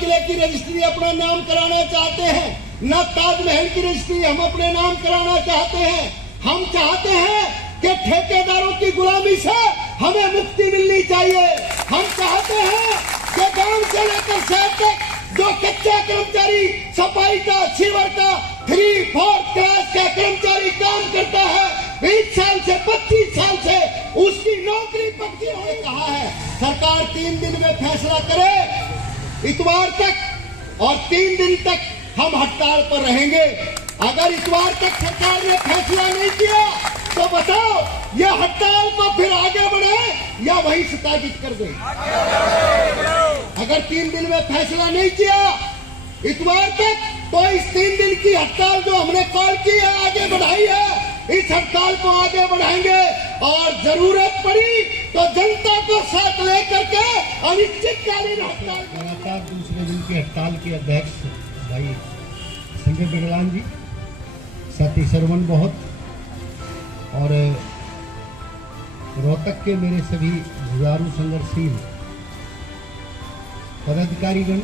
किले की रजिस्ट्री अपना नाम कराना चाहते हैं, न ताजमहल की रजिस्ट्री हम अपने नाम कराना चाहते हैं। हम चाहते हैं कि ठेकेदारों की गुलामी से हमें मुक्ति मिलनी चाहिए। हम चाहते हैं कि गांव से लेकर शहर तक जो कच्चा कर्मचारी सफाई का, सीवर का 3-4 क्लास का कर्मचारी काम करता है, 20 साल से 25 साल से उसकी नौकरी पक्की होने कहा है। सरकार 3 दिन में फैसला करे इतवार तक, और 3 दिन तक हम हड़ताल पर रहेंगे। अगर इतवार तक सरकार ने फैसला नहीं किया तो बताओ ये हड़ताल को फिर आगे बढ़े या वहीं स्थगित कर दे। अगर 3 दिन में फैसला नहीं किया इतवार तक, तो इस 3 दिन की हड़ताल जो हमने कॉल की है, आगे बढ़ाई है, इस हड़ताल को आगे बढ़ाएंगे। और जरूरत पड़ी तो जनता को साथ लेकर के अनिश्चितकालीन हड़ताल। लगातार दूसरे दिन की हड़ताल के अध्यक्ष भाई संजय बिगलान जी, साथी सरवण बहुत, और रोहतक के मेरे सभी जुझारू संघर्षशील पदाधिकारीगण,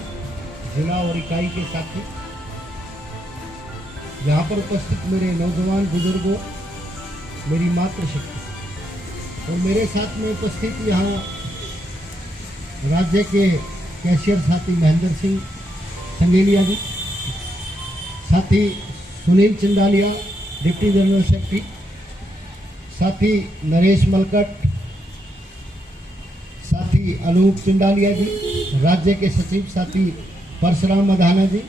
जिला और इकाई के साथी, यहाँ पर उपस्थित मेरे नौजवान बुजुर्गों, मेरी मातृशक्ति, और मेरे साथ में उपस्थित यहाँ राज्य के कैशियर साथी महेंद्र सिंह संगेलिया जी, साथी सुनील चंदालिया डिप्टी जनरल सेक्रेटरी, साथी नरेश मलकट, साथी अनूप चंडालिया जी, राज्य के सचिव साथी परशुराम मधाना जी,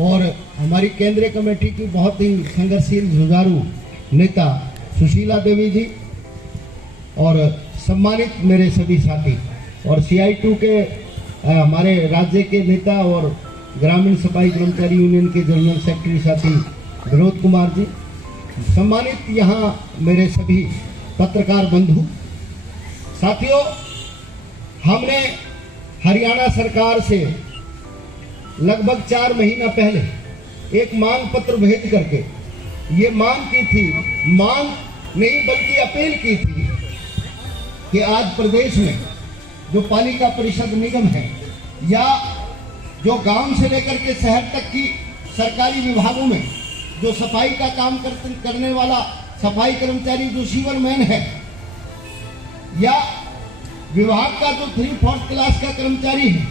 और हमारी केंद्रीय कमेटी की बहुत ही संघर्षशील जुझारू नेता सुशीला देवी जी, और सम्मानित मेरे सभी साथी, और CI2 के हमारे राज्य के नेता और ग्रामीण सफाई कर्मचारी यूनियन के जनरल सेक्रेटरी साथी विनोद कुमार जी, सम्मानित यहाँ मेरे सभी पत्रकार बंधु साथियों। हमने हरियाणा सरकार से लगभग 4 महीना पहले एक मांग पत्र भेज करके ये मांग की थी, मांग नहीं बल्कि अपील की थी कि आज प्रदेश में जो पालिका परिषद निगम है या जो गांव से लेकर के शहर तक की सरकारी विभागों में जो सफाई का काम करने वाला सफाई कर्मचारी जो सीवरमैन है, या विभाग का जो 3-4 क्लास का कर्मचारी है,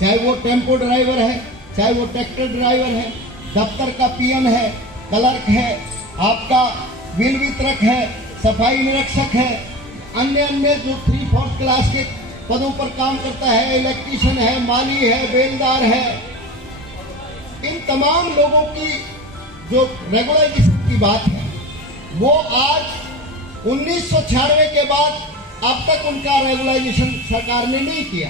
चाहे वो टेम्पो ड्राइवर है, चाहे वो ट्रैक्टर ड्राइवर है, दफ्तर का पीएन है, क्लर्क है, आपका बिल वितरक है, सफाई निरीक्षक है, अन्य जो 3-4 क्लास के पदों पर काम करता है, इलेक्ट्रीशियन है, माली है, बेलदार है, इन तमाम लोगों की जो रेगुलाइजेशन की बात है, वो आज 1996 के बाद अब तक उनका रेगुलाइजेशन सरकार ने नहीं किया।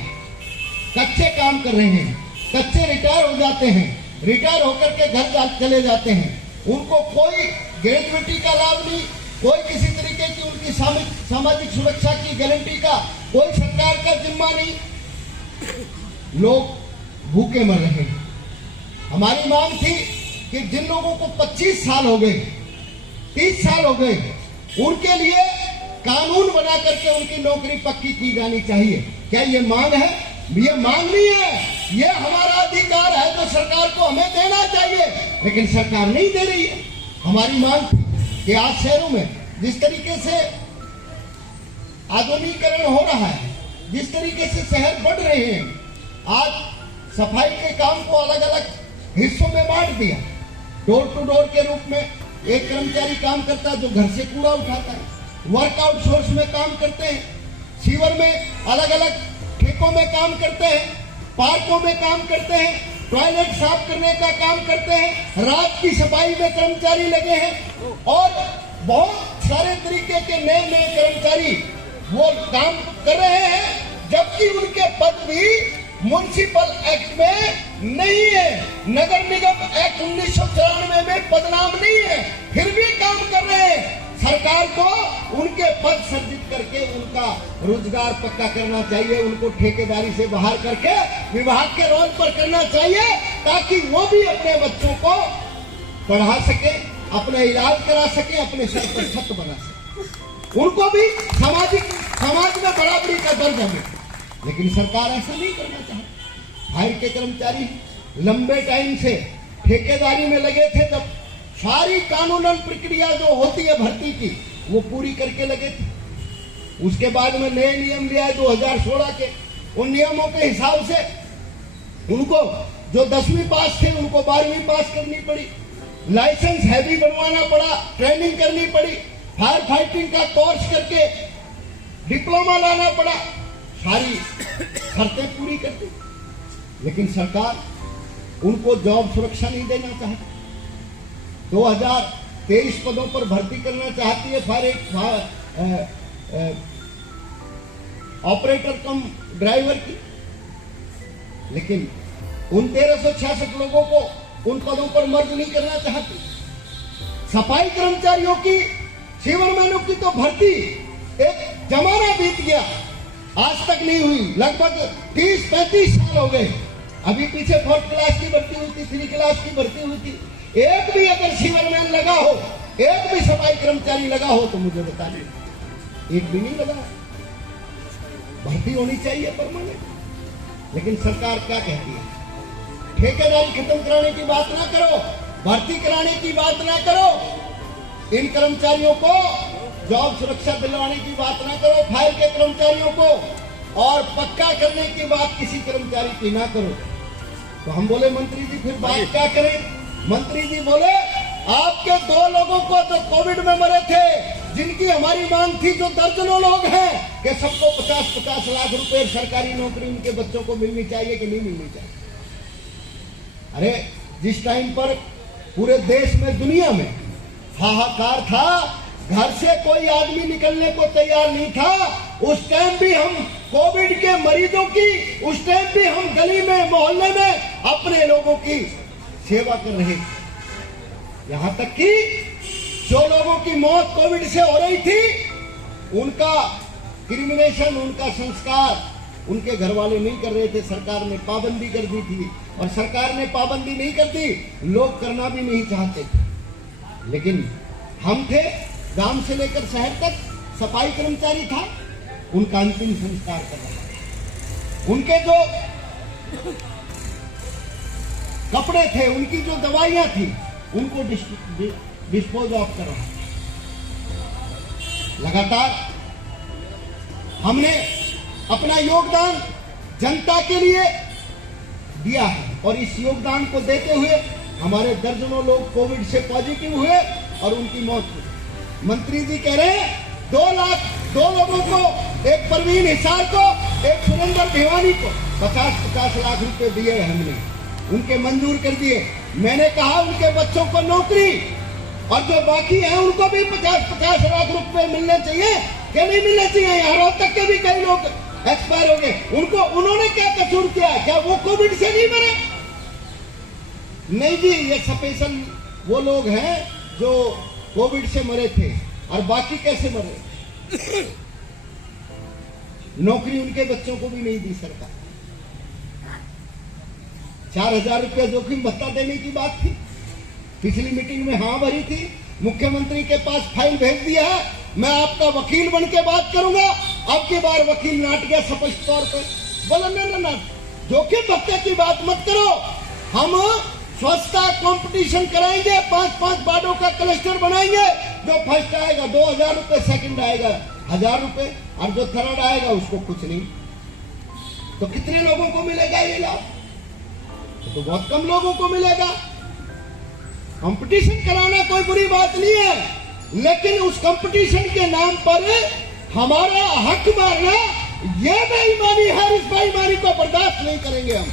कच्चे काम कर रहे हैं, कच्चे रिटायर हो जाते हैं, रिटायर होकर के घर चले जाते हैं, उनको कोई ग्रेजुएटी का लाभ नहीं, कोई किसी तरीके की उनकी सामाजिक सुरक्षा की गारंटी का कोई सरकार का जिम्मा नहीं, लोग भूखे मर रहे हैं। हमारी मांग थी कि जिन लोगों को 25 साल हो गए, 30 साल हो गए, उनके लिए कानून बना करके उनकी नौकरी पक्की की जानी चाहिए। क्या ये मांग है? ये मांग नहीं है, ये हमारा अधिकार है जो सरकार को हमें देना चाहिए, लेकिन सरकार नहीं दे रही है। हमारी मांग थी कि आज शहरों में जिस तरीके से आधुनिकीकरण हो रहा है, जिस तरीके से शहर बढ़ रहे हैं, आज सफाई के काम को अलग अलग हिस्सों में बांट दिया। डोर टू डोर के रूप में एक कर्मचारी काम करता है जो घर से कूड़ा उठाता है, वर्कआउट सोर्स में काम करते हैं, सीवर में अलग अलग ठेकों में काम करते हैं, पार्कों में काम करते हैं, टॉयलेट साफ करने का काम करते हैं, रात की सफाई में कर्मचारी लगे हैं, और बहुत सारे तरीके के नए नए कर्मचारी वो काम कर रहे हैं, जबकि उनके पद भी म्युनिसिपल एक्ट में नहीं है, नगर निगम एक्ट 1994 में बदनाम नहीं है, फिर भी काम कर रहे हैं। सरकार को उनके पद सर्जित करके उनका रोजगार पक्का करना चाहिए, उनको ठेकेदारी से बाहर करके विभाग के रोल पर करना चाहिए, ताकि वो भी अपने बच्चों को पढ़ा सके, अपना इलाज करा सके, अपने सर पर छत बना सके, उनको भी समाज में बराबरी का दर्जा मिले। लेकिन सरकार ऐसा नहीं करना चाहती। फायर के कर्मचारी लंबे टाइम से ठेकेदारी में लगे थे, जब सारी कानूनन प्रक्रिया जो होती है भर्ती की वो पूरी करके लगे थे। उसके बाद में नए नियम लिया 2016 के, उन नियमों के हिसाब से उनको जो 10वीं पास थे उनको 12वीं पास करनी पड़ी, लाइसेंस हैवी बनवाना पड़ा, ट्रेनिंग करनी पड़ी, फायर फाइटिंग का कोर्स करके डिप्लोमा लाना पड़ा, सारी शर्तें पूरी कर दी। लेकिन सरकार उनको जॉब सुरक्षा नहीं देना चाहती। 2023 पदों पर भर्ती करना चाहती है फायर ऑपरेटर कम ड्राइवर की, लेकिन उन 1366 लोगों को उन पदों पर मर्ज नहीं करना चाहती। सफाई कर्मचारियों की, सीवरमैनों की तो भर्ती एक जमाना बीत गया, आज तक नहीं हुई। लगभग 30-35 साल हो गए। अभी पीछे 4th क्लास की भर्ती हुई थी, 3 क्लास की भर्ती हुई थी। एक भी अगर सीवरमैन लगा हो, एक भी सफाई कर्मचारी लगा हो तो मुझे बता दें, एक भी नहीं लगा। भर्ती होनी चाहिए परमानेंट। लेकिन सरकार क्या कहती है? ठेकेदारी खत्म कराने की बात ना करो, भर्ती कराने की बात ना करो, इन कर्मचारियों को जॉब सुरक्षा दिलवाने की बात ना करो, फायर के कर्मचारियों को, और पक्का करने की बात किसी कर्मचारी की ना करो। तो हम बोले मंत्री जी फिर बात क्या करें? मंत्री जी बोले आपके 2 लोगों को जो कोविड में मरे थे, जिनकी हमारी मांग थी, जो दर्जनों लोग हैं कि सबको 50-50 लाख रुपए सरकारी नौकरी उनके बच्चों को मिलनी चाहिए कि नहीं मिलनी चाहिए। अरे जिस टाइम पर पूरे देश में, दुनिया में हाहाकार था, घर से कोई आदमी निकलने को तैयार नहीं था, उस टाइम भी हम कोविड के मरीजों की, उस टाइम भी हम गली में, मोहल्ले में अपने लोगों की सेवा कर रहे थे। यहां तक कि जो लोगों की मौत कोविड से हो रही थी, उनका क्रिमिनेशन, उनका संस्कार उनके घर वाले नहीं कर रहे थे, सरकार ने पाबंदी कर दी थी। और सरकार ने पाबंदी नहीं कर दी, लोग करना भी नहीं चाहते थे। लेकिन हम थे, गांव से लेकर शहर तक सफाई कर्मचारी था, उनका अंतिम संस्कार कर रहा था। उनके जो कपड़े थे, उनकी जो दवाइयां थी, उनको डिस्पोज ऑफ कर रहा था। लगातार हमने अपना योगदान जनता के लिए दिया है, और इस योगदान को देते हुए हमारे दर्जनों लोग कोविड से पॉजिटिव हुए और उनकी मौत हुई। मंत्री जी कह रहे हैं 2 लोगों को, एक परवीन हिसार को, एक सुरेंद्र भिवानी को 50-50 लाख रुपए दिए हमने, उनके मंजूर कर दिए। मैंने कहा उनके बच्चों को नौकरी, और जो बाकी हैं उनको भी 50-50 लाख रुपए मिलने चाहिए कि नहीं मिलने चाहिए। यहाँ रोहतक के भी कई लोग एक्सपायर हो गए, उन्होंने क्या कसूर किया? क्या वो कोविड से नहीं मरे? नहीं जी, ये स्पेशल वो लोग हैं जो कोविड से मरे थे, और बाकी कैसे मरे? नौकरी उनके बच्चों को भी नहीं दी सरकार। 4000 रुपया जोखिम भत्ता देने की बात थी, पिछली मीटिंग में हाँ भरी थी, मुख्यमंत्री के पास फाइल भेज दिया है, मैं आपका वकील बन के बात करूंगा। अब की बार वकील नाट गया स्पष्ट तौर पर, बोला ना, जोखिम भत्ते की बात मत करो, हम स्वच्छता कंपटीशन कराएंगे, 5-5 वार्डों का क्लस्टर बनाएंगे, जो फर्स्ट आएगा 2000 रुपए, सेकंड आएगा 1000 रुपए, और जो थर्ड आएगा उसको कुछ नहीं। तो कितने लोगों को मिलेगा ये लाभ? तो बहुत कम लोगों को मिलेगा। कंपटीशन कराना कोई बुरी बात नहीं है, लेकिन उस कंपटीशन के नाम पर हमारा हक मारना, यह बेईमानी है। इस बेईमानी को बर्दाश्त नहीं करेंगे हम।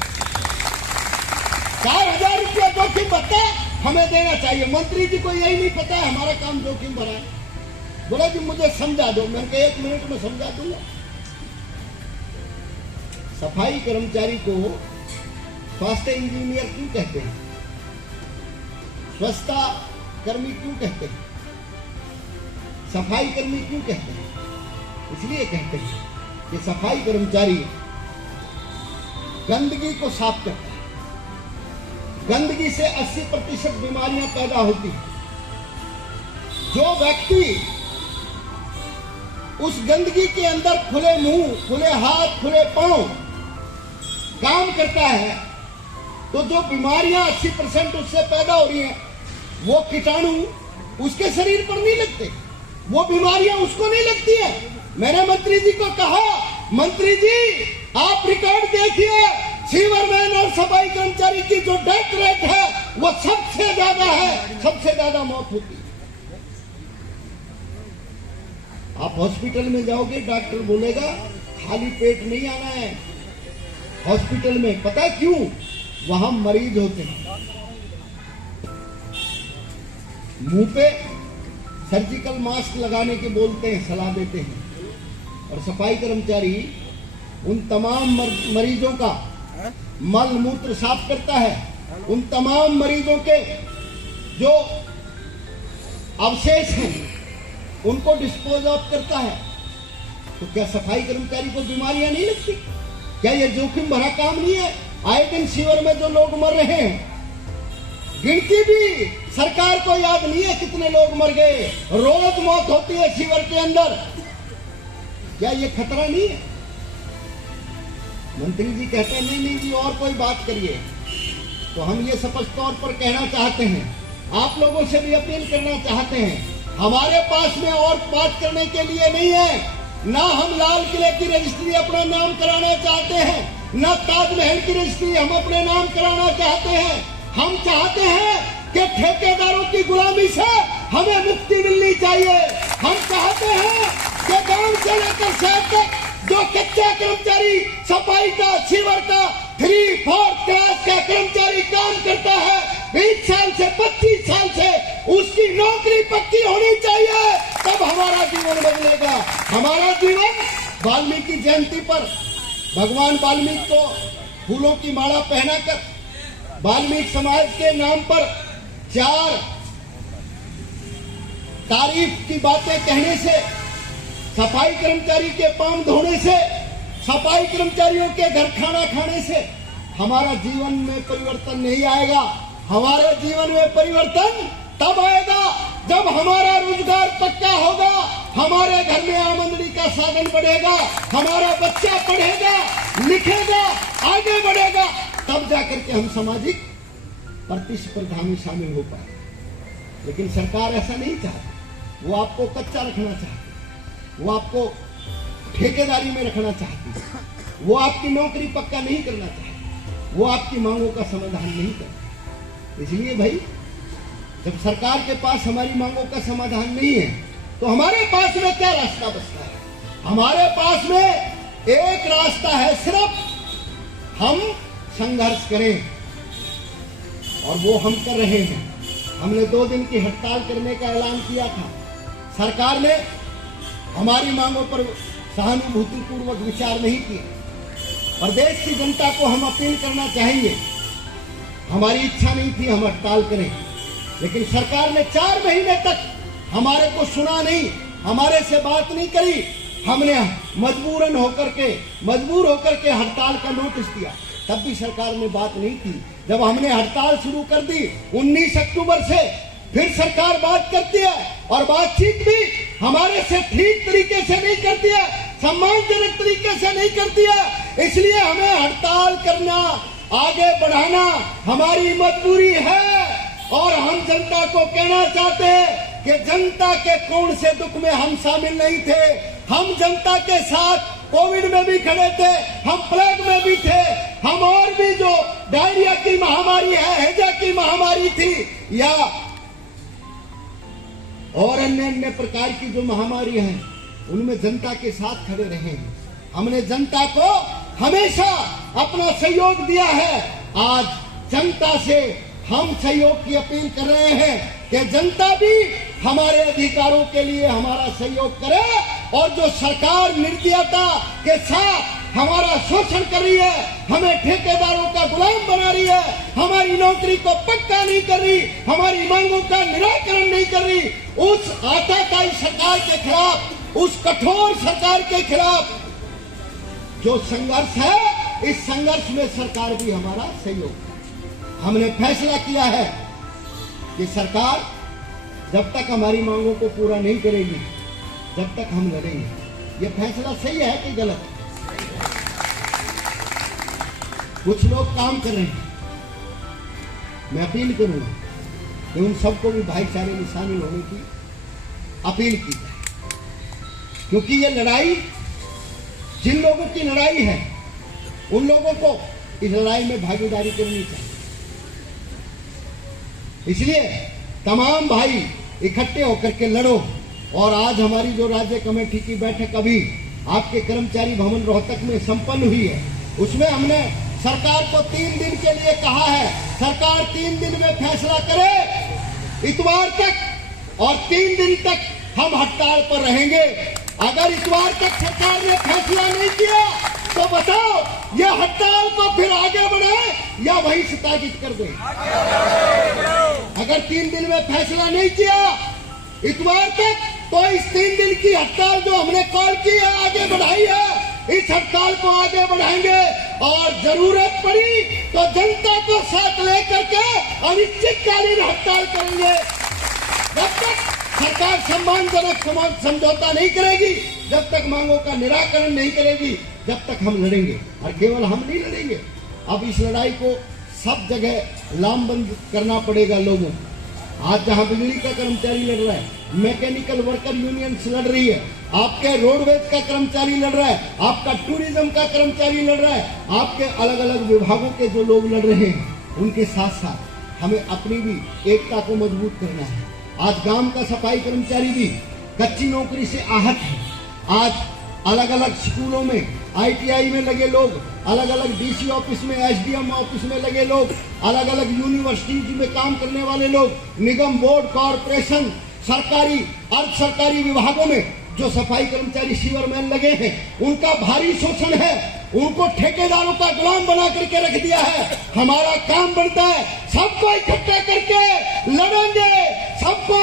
4000 रुपया जोखिम भत्ता हमें देना चाहिए। मंत्री जी को यही नहीं पता है हमारा काम जोखिम भरा है। बोला जी मुझे समझा दो, मैं 1 मिनट में समझा दूंगा। सफाई कर्मचारी को स्वास्थ्य इंजीनियर क्यों कहते हैं? स्वच्छता कर्मी क्यों कहते हैं? सफाई कर्मी क्यों कहते हैं? इसलिए कहते हैं कि सफाई कर्मचारी गंदगी को साफ करता है। गंदगी से 80% बीमारियां पैदा होती हैं। जो व्यक्ति उस गंदगी के अंदर खुले मुंह, खुले हाथ, खुले पांव काम करता है तो जो बीमारियां 80% उससे पैदा हो रही हैं, वो कीटाणु उसके शरीर पर नहीं लगते, वो बीमारियां उसको नहीं लगती है। मैंने मंत्री जी को कहा, मंत्री जी आप रिकॉर्ड देखिए, सीवरमैन और सफाई कर्मचारी की जो डेथ रेट है वो सबसे ज्यादा है, सबसे ज्यादा मौत होती है। आप हॉस्पिटल में जाओगे, डॉक्टर बोलेगा खाली पेट नहीं आना है हॉस्पिटल में। पता क्यों? वहां मरीज होते हैं। मुंह पे सर्जिकल मास्क लगाने के बोलते हैं, सलाह देते हैं, और सफाई कर्मचारी उन तमाम मरीजों का मल मूत्र साफ करता है, उन तमाम मरीजों के जो अवशेष हैं उनको डिस्पोज ऑफ करता है। तो क्या सफाई कर्मचारी को बीमारियां नहीं लगती? क्या ये जोखिम भरा काम नहीं है? आए दिन सीवर में जो लोग मर रहे हैं, गिनती भी सरकार को याद नहीं है कितने लोग मर गए, रोज मौत होती है सीवर के अंदर। क्या ये खतरा नहीं है? मंत्री जी कहते हैं नहीं जी और कोई बात करिए। तो हम ये स्पष्ट तौर पर कहना चाहते हैं, आप लोगों से भी अपील करना चाहते हैं, हमारे पास में और बात करने के लिए नहीं है। ना हम लाल किले की रजिस्ट्री अपना नाम कराना चाहते हैं, ना ताजमहल की रजिस्ट्री हम अपने नाम कराना चाहते हैं। हम चाहते हैं कि ठेकेदारों की गुलामी से हमें मुक्ति मिलनी चाहिए। हम चाहते हैं कि गांव से लेकर शहर तक जो कच्चा कर्मचारी सफाई का, सीवर का 3-4 क्लास का कर्मचारी काम करता है 20 साल से 25 साल से, उसकी नौकरी पक्की होनी चाहिए, तब हमारा जीवन बदलेगा। हमारा जीवन वाल्मीकि जयंती पर भगवान वाल्मीकि को फूलों की माला पहनाकर वाल्मीकि समाज के नाम पर 4 तारीफ की बातें कहने से, सफाई कर्मचारी के पांव धोने से, सफाई कर्मचारियों के घर खाना खाने से हमारा जीवन में परिवर्तन नहीं आएगा। हमारे जीवन में परिवर्तन तब आएगा जब हमारा रोजगार पक्का होगा, हमारे घर में आमदनी का साधन बढ़ेगा, हमारा बच्चा पढ़ेगा, लिखेगा, आगे बढ़ेगा, तब जाकर के हम सामाजिक प्रतिस्पर्धा में शामिल हो पाए। लेकिन सरकार ऐसा नहीं चाहती, वो आपको कच्चा रखना चाहती, वो आपको ठेकेदारी में रखना चाहती, वो आपकी नौकरी पक्का नहीं करना चाहती, वो आपकी मांगों का समाधान नहीं करती। इसलिए भाई, जब सरकार के पास हमारी मांगों का समाधान नहीं है तो हमारे पास में क्या रास्ता बचता है? हमारे पास में एक रास्ता है, सिर्फ हम संघर्ष करें, और वो हम कर रहे हैं। हमने 2 दिन की हड़ताल करने का ऐलान किया था। सरकार ने हमारी मांगों पर सहानुभूतिपूर्वक विचार नहीं किया। प्रदेश की जनता को हम अपील करना चाहेंगे, हमारी इच्छा नहीं थी हम हड़ताल करें, लेकिन सरकार ने 4 महीने तक हमारे को सुना नहीं, हमारे से बात नहीं करी। हमने मजबूर होकर के हड़ताल का नोटिस दिया, तब भी सरकार ने बात नहीं की। जब हमने हड़ताल शुरू कर दी 19 अक्टूबर से, फिर सरकार बात करती है, और बातचीत भी हमारे से ठीक तरीके से नहीं करती है, सम्मानजनक तरीके से नहीं करती है। इसलिए हमें हड़ताल करना, आगे बढ़ाना हमारी मजबूरी है। और हम जनता को कहना चाहते हैं कि जनता के कौन से दुख में हम शामिल नहीं थे। हम जनता के साथ कोविड में भी खड़े थे, हम प्लेग में भी थे, हम और भी जो डायरिया की महामारी है, हैजा की महामारी थी, या और अन्य प्रकार की जो महामारी है, उनमें जनता के साथ खड़े रहे हैं। हमने जनता को हमेशा अपना सहयोग दिया है। आज जनता से हम सहयोग की अपील कर रहे हैं कि जनता भी हमारे अधिकारों के लिए हमारा सहयोग करे, और जो सरकार निर्दयता के साथ हमारा शोषण कर रही है, हमें ठेकेदारों का गुलाम बना रही है, हमारी नौकरी को पक्का नहीं कर रही, हमारी मांगों का निराकरण नहीं कर रही, उस आताताई सरकार के खिलाफ, उस कठोर सरकार के खिलाफ जो संघर्ष है, इस संघर्ष में सरकार भी हमारा सहयोग। हमने फैसला किया है कि सरकार जब तक हमारी मांगों को पूरा नहीं करेगी, जब तक हम लड़ेंगे। ये फैसला सही है कि गलत? कुछ लोग काम कर रहे हैं। मैं अपील करूंगा कि उन सबको भी भाईचारे में शामिल होने की अपील की जाए, क्योंकि ये लड़ाई जिन लोगों की लड़ाई है उन लोगों को इस लड़ाई में भागीदारी करनी चाहिए। इसलिए तमाम भाई इकट्ठे होकर के लड़ो। और आज हमारी जो राज्य कमेटी की बैठक अभी आपके कर्मचारी भवन रोहतक में संपन्न हुई है, उसमें हमने सरकार को 3 दिन के लिए कहा है। सरकार 3 दिन में फैसला करे इतवार तक, और 3 दिन तक हम हड़ताल पर रहेंगे। अगर इतवार तक सरकार ने फैसला नहीं किया तो बताओ ये हड़ताल को फिर आगे बढ़ाए या वहीं स्थगित कर दे। अगर 3 दिन में फैसला नहीं किया इतवार तक, तो इस 3 दिन की हड़ताल जो हमने कॉल की है आगे बढ़ाई है, इस हड़ताल को आगे बढ़ाएंगे। और जरूरत पड़ी तो जनता को साथ लेकर के अनिश्चितकालीन हड़ताल करेंगे। जब तक सरकार सम्मानजनक समझौता नहीं करेगी, जब तक मांगों का निराकरण नहीं करेगी, जब तक हम लड़ेंगे। और केवल हम नहीं लड़ेंगे, अब इस लड़ाई को सब जगह लामबंद करना पड़ेगा लोगों को। आज जहां बिजली का कर्मचारी लड़ रहा है, मैकेनिकल वर्कर यूनियंस लड़ रही है, आपके रोडवेज का कर्मचारी लड़ रहा है, आपका टूरिज्म का कर्मचारी लड़ रहा है, आपके अलग अलग विभागों के जो लोग लड़ रहे हैं, उनके साथ साथ हमें अपनी भी एकता को मजबूत करना है। आज गांव का सफाई कर्मचारी भी कच्ची नौकरी से आहत है। आज अलग अलग स्कूलों में, ITI में लगे लोग, अलग अलग DC ऑफिस में, SDM ऑफिस में लगे लोग, अलग अलग यूनिवर्सिटी में काम करने वाले लोग, निगम, बोर्ड, कॉरपोरेशन, सरकारी, अर्ध सरकारी विभागों में जो सफाई कर्मचारी सीवरमैन लगे हैं, उनका भारी शोषण है। उनको ठेकेदारों का गुलाम बना करके रख दिया है। हमारा काम बनता है सबको इकट्ठा करके लड़ेंगे, सबको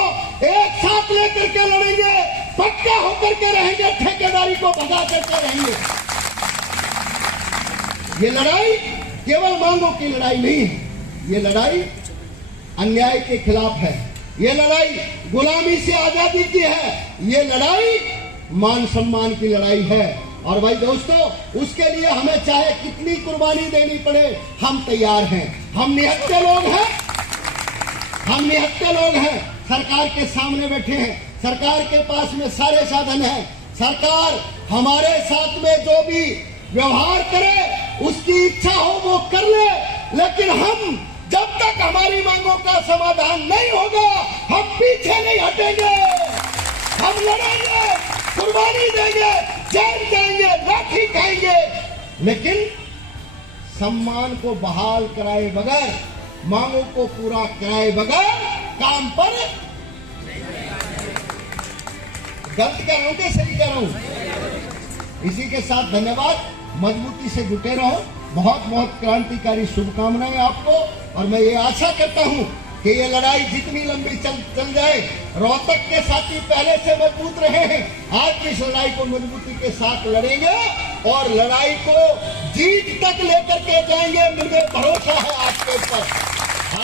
एक साथ लेकर के लड़ेंगे, पक्का होकर के रहेंगे, ठेकेदारी को भगा करके रहेंगे। ये लड़ाई केवल मांगों की लड़ाई नहीं है, ये लड़ाई अन्याय के खिलाफ है, ये लड़ाई गुलामी से आजादी की है, ये लड़ाई मान सम्मान की लड़ाई है। और भाई दोस्तों, उसके लिए हमें चाहे कितनी कुर्बानी देनी पड़े, हम तैयार हैं। हम निहत्थे लोग हैं, हम निहत्थे लोग हैं। सरकार के सामने बैठे हैं, सरकार के पास में सारे साधन हैं। सरकार हमारे साथ में जो भी व्यवहार करे, उसकी इच्छा हो वो कर ले, लेकिन हम जब तक हमारी मांगों का समाधान नहीं होगा, हम पीछे नहीं हटेंगे। हम लड़ेंगे, कुर्बानी देंगे, जेल जाएंगे, लाठी खाएंगे, लेकिन सम्मान को बहाल कराए बगैर, मांगों को पूरा कराए बगैर काम पर गलत कर रहा हूं कि सही कर रहा हूं। इसी के साथ धन्यवाद, मजबूती से जुटे रहो। बहुत बहुत क्रांतिकारी शुभकामनाएं आपको। और मैं ये आशा करता हूं कि ये लड़ाई जितनी लंबी चल जाए, रोहतक के साथी पहले से मजबूत रहे हैं, आज की इस लड़ाई को मजबूती के साथ लड़ेंगे और लड़ाई को जीत तक लेकर के जाएंगे। मुझे भरोसा है आपके ऊपर।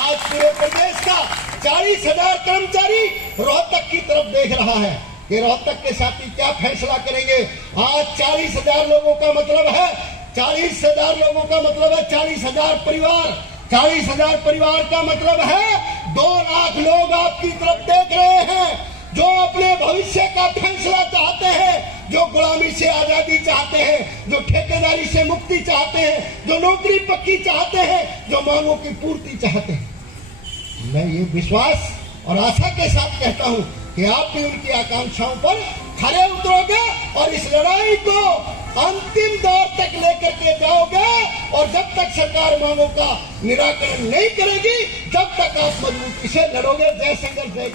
आज पूरे प्रदेश का 40,000 कर्मचारी रोहतक की तरफ देख रहा है कि रोहतक के साथी क्या फैसला करेंगे। आज 40,000 लोगों का मतलब है, 40,000 लोगों का मतलब है 40,000 परिवार। 40,000 परिवार का मतलब है 2 लाख लोग आपकी तरफ देख रहे हैं, जो अपने भविष्य का फैसला चाहते हैं, जो गुलामी से आजादी चाहते हैं, जो ठेकेदारी से मुक्ति चाहते हैं, जो नौकरी पक्की चाहते हैं, जो मांगों की पूर्ति चाहते हैं। मैं ये विश्वास और आशा के साथ कहता हूं कि आप भी उनकी आकांक्षाओं पर खरे उतरोगे और इस लड़ाई को अंतिम दौर तक लेकर के जाओगे। और जब तक सरकार मांगों का निराकरण नहीं करेगी, जब तक आप मजबूती से लड़ोगे। जय संघर्ष, जय।